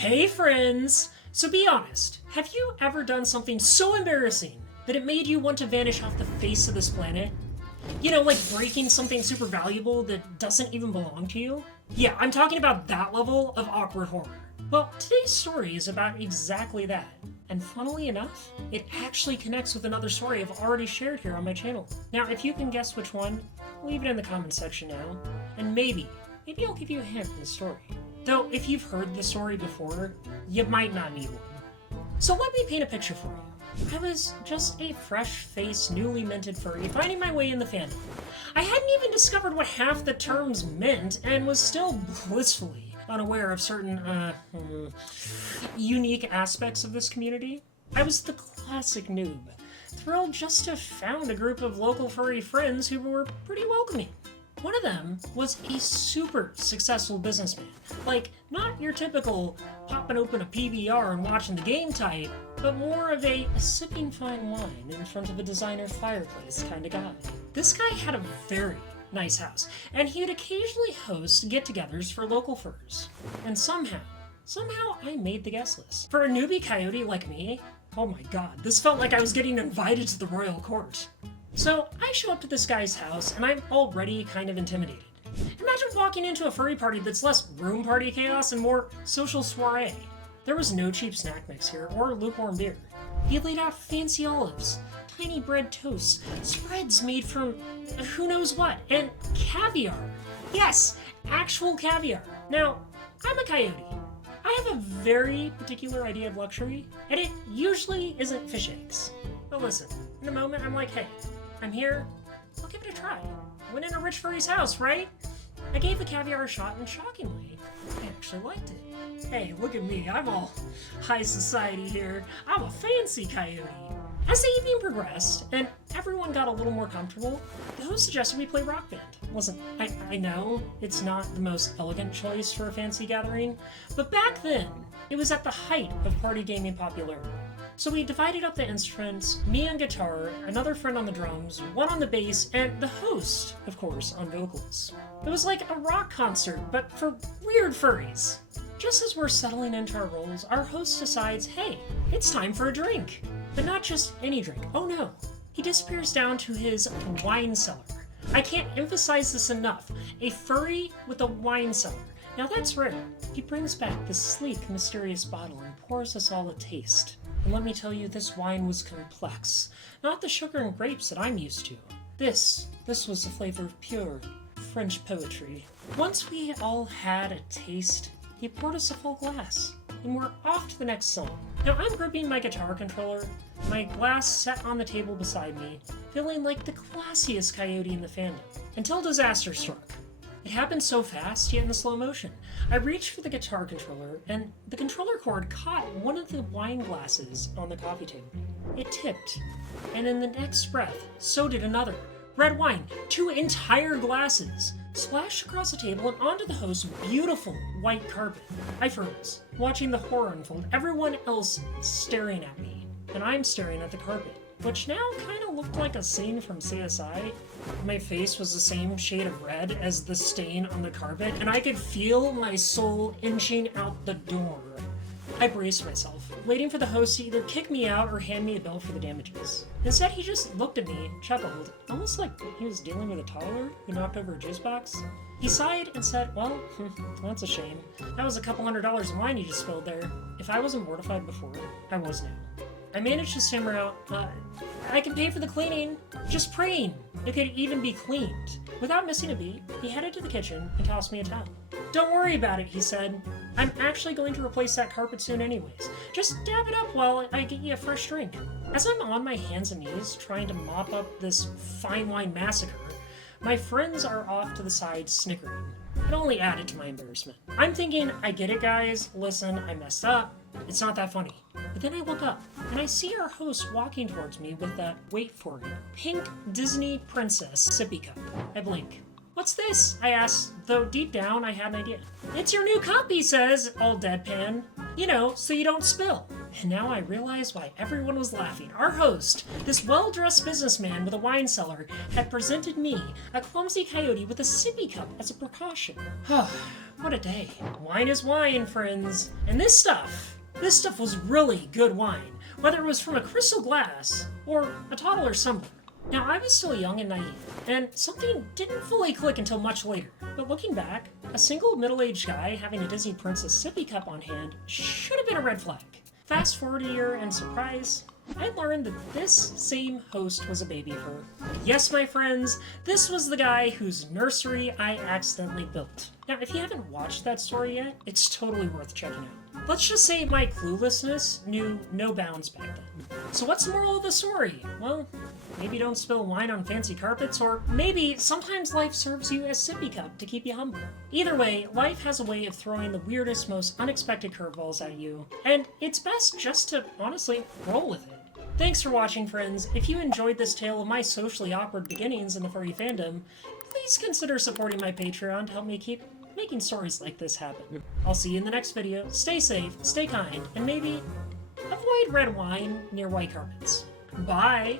Hey friends! So be honest, have you ever done something so embarrassing that it made you want to vanish off the face of this planet? You know, like breaking something super valuable that doesn't even belong to you? Yeah, I'm talking about that level of awkward horror. Well, today's story is about exactly that. And funnily enough, it actually connects with another story I've already shared here on my channel. Now, if you can guess which one, leave it in the comments section now, and maybe I'll give you a hint in the story. Though, if you've heard the story before, you might not need one. So let me paint a picture for you. I was just a fresh-faced, newly minted furry finding my way in the fandom. I hadn't even discovered what half the terms meant and was still blissfully unaware of certain, unique aspects of this community. I was the classic noob, thrilled just to have found a group of local furry friends who were pretty welcoming. One of them was a super successful businessman. Like, not your typical popping open a PBR and watching the game type, but more of a sipping fine wine in front of a designer fireplace kind of guy. This guy had a very nice house, and he would occasionally host get-togethers for local furs. And somehow I made the guest list. For a newbie coyote like me, oh my god, this felt like I was getting invited to the royal court. So I show up to this guy's house, and I'm already kind of intimidated. Imagine walking into a furry party that's less room party chaos and more social soiree. There was no cheap snack mix here, or lukewarm beer. He laid out fancy olives, tiny bread toasts, spreads made from who knows what, and caviar. Yes, actual caviar. Now, I'm a coyote. I have a very particular idea of luxury, and it usually isn't fish eggs. But listen, in a moment I'm like, hey, I'm here, I'll give it a try. I went in a rich furry's house, right? I gave the caviar a shot, and shockingly, I actually liked it. Hey, look at me, I'm all high society here. I'm a fancy coyote. As the evening progressed, and everyone got a little more comfortable, the host suggested we play Rock Band. Listen, I know it's not the most elegant choice for a fancy gathering, but back then, it was at the height of party gaming popularity. So we divided up the instruments, me on guitar, another friend on the drums, one on the bass, and the host, of course, on vocals. It was like a rock concert, but for weird furries. Just as we're settling into our roles, our host decides, hey, it's time for a drink. But not just any drink, oh no. He disappears down to his wine cellar. I can't emphasize this enough. A furry with a wine cellar. Now that's rare. He brings back this sleek, mysterious bottle and pours us all a taste. And let me tell you, this wine was complex. Not the sugar and grapes that I'm used to. This was the flavor of pure French poetry. Once we all had a taste, he poured us a full glass, and we're off to the next song. Now I'm gripping my guitar controller, my glass set on the table beside me, feeling like the classiest coyote in the fandom, until disaster struck. It happened so fast, yet in slow motion. I reached for the guitar controller, and the controller cord caught one of the wine glasses on the coffee table. It tipped, and in the next breath, so did another. Red wine, 2 entire glasses, splashed across the table and onto the host's beautiful white carpet. I froze, watching the horror unfold, everyone else staring at me, and I'm staring at the carpet, which now kind of looked like a scene from CSI. My face was the same shade of red as the stain on the carpet, and I could feel my soul inching out the door. I braced myself, waiting for the host to either kick me out or hand me a bill for the damages. Instead, he just looked at me, chuckled, almost like he was dealing with a toddler who knocked over a juice box. He sighed and said, well, that's a shame. That was a couple $100 in wine you just spilled there. If I wasn't mortified before, I was now. I managed to stammer out, I can pay for the cleaning. Just praying it could even be cleaned. Without missing a beat, he headed to the kitchen and tossed me a towel. Don't worry about it, he said. I'm actually going to replace that carpet soon anyways. Just dab it up while I get you a fresh drink. As I'm on my hands and knees trying to mop up this fine wine massacre, my friends are off to the side snickering. It only added to my embarrassment. I'm thinking, I get it guys, listen, I messed up. It's not that funny. But then I look up, and I see our host walking towards me with that, wait for it, pink Disney princess sippy cup. I blink. What's this? I asked, though deep down I had an idea. It's your new cup, he says, all deadpan. You know, so you don't spill. And now I realize why everyone was laughing. Our host, this well-dressed businessman with a wine cellar, had presented me, a clumsy coyote, with a sippy cup as a precaution. What a day. Wine is wine, friends. And this stuff was really good wine, whether it was from a crystal glass or a toddler somewhere. Now, I was still young and naive, and something didn't fully click until much later. But looking back, a single middle-aged guy having a Disney Princess sippy cup on hand should have been a red flag. Fast forward a year, and surprise, I learned that this same host was a baby fur. Yes, my friends, this was the guy whose nursery I accidentally built. Now, if you haven't watched that story yet, it's totally worth checking out. Let's just say my cluelessness knew no bounds back then. So what's the moral of the story? Well, maybe don't spill wine on fancy carpets, or maybe sometimes life serves you a sippy cup to keep you humble. Either way, life has a way of throwing the weirdest, most unexpected curveballs at you, and it's best just to, honestly, roll with it. Thanks for watching, friends. If you enjoyed this tale of my socially awkward beginnings in the furry fandom, please consider supporting my Patreon to help me keep making stories like this happen. I'll see you in the next video. Stay safe, stay kind, and maybe avoid red wine near white carpets. Bye!